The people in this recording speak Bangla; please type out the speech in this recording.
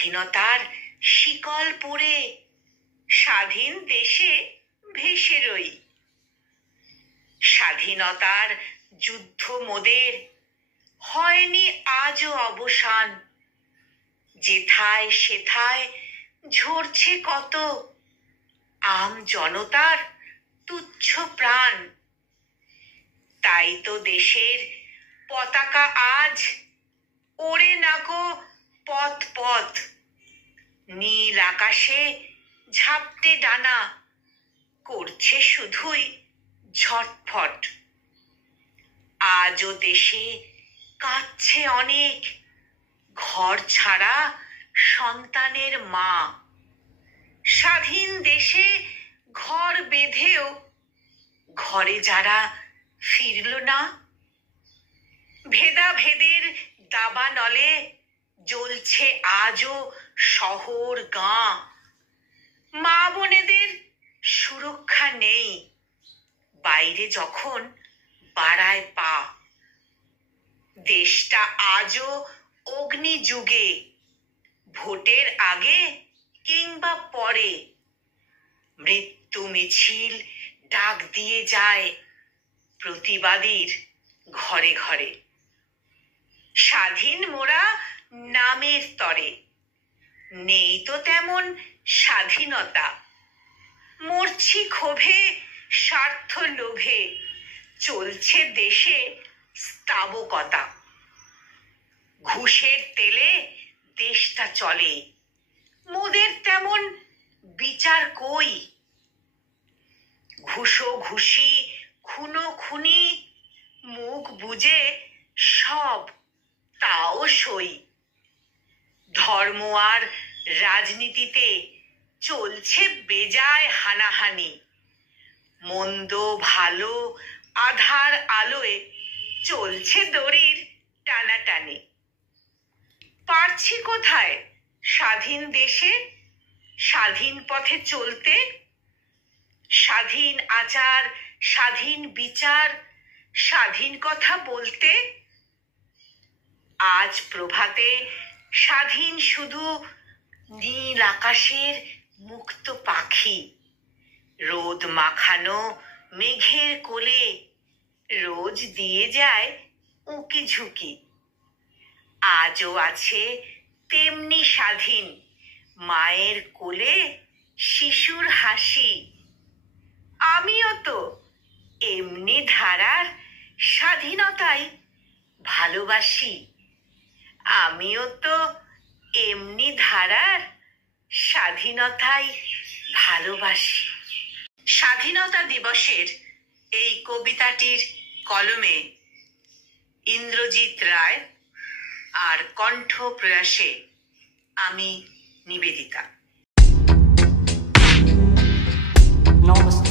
স্বাধীনতার শিকল পরে স্বাধীন দেশে ভেসে রই। স্বাধীনতার যুদ্ধ মোদের হয়নি আজও অবসান। যেথায় সেথায় ঝরছে কত আম জনতার তুচ্ছ প্রাণ। তাই তো দেশের পতাকা আজ ওড়ে নাকো পথ পথ। নীল আকাশে ঝাপটে ডানা করছে শুধুই ঝটফট। আজও দেশে কাঁদছে অনেক ঘর ছাড়া সন্তানের মা। স্বাধীন দেশে ঘর বেঁধেও ঘরে যারা ফিরল না। ভেদাভেদের দাবানলে জ্বলছে আজও শহর গাঁ। মা বোনেদের সুরক্ষা নেই বাইরে যখন বাড়ায় পা। দেশটা আজও অগ্নি যুগে, ভোটের আগে কিংবা পরে মৃত্যু মিছিল ডাক দিয়ে যায় প্রতিবাদীর ঘরে ঘরে। স্বাধীন মোরা নামের তরে, নেই তো তেমন স্বাধীনতা। মরছি ক্ষোভে স্বার্থ লোভে, চলছে দেশে স্তাবকতা। ঘুষের তেলে দেশটা চলে, মোদের তেমন বিচার কই। ঘুষোঘুষি খুনোখুনি মুখ বুজে সব তাও সই। ধর্ম আর রাজনীতিতে চলছে বেজায় হানাহানি। মন্দ ভালো আধার আলোয় চলছে দড়ির টানাটানি। পারছি কোথায় স্বাধীন দেশে স্বাধীন পথে চলতে? স্বাধীন আচার, স্বাধীন বিচার, স্বাধীন কথা বলতে। আজ প্রভাতে স্বাধীন শুধু নীল আকাশের মুক্ত পাখি। রোদ মাখানো মেঘের কোলে রোজ দিয়ে যায় উঁকি ঝুঁকি। আজও আছে তেমনি স্বাধীন মায়ের কোলে শিশুর হাসি। আমিও তো এমনি ধারার স্বাধীনতাই ভালোবাসি। আমিও তো এমনি ধারার স্বাধীনতাই ভালোবাসি। স্বাধীনতা দিবসের এই কবিতাটির কলমে ইন্দ্রজিৎ রায় আর কণ্ঠ প্রয়াসে আমি নিবেদিতা। নমস্কার।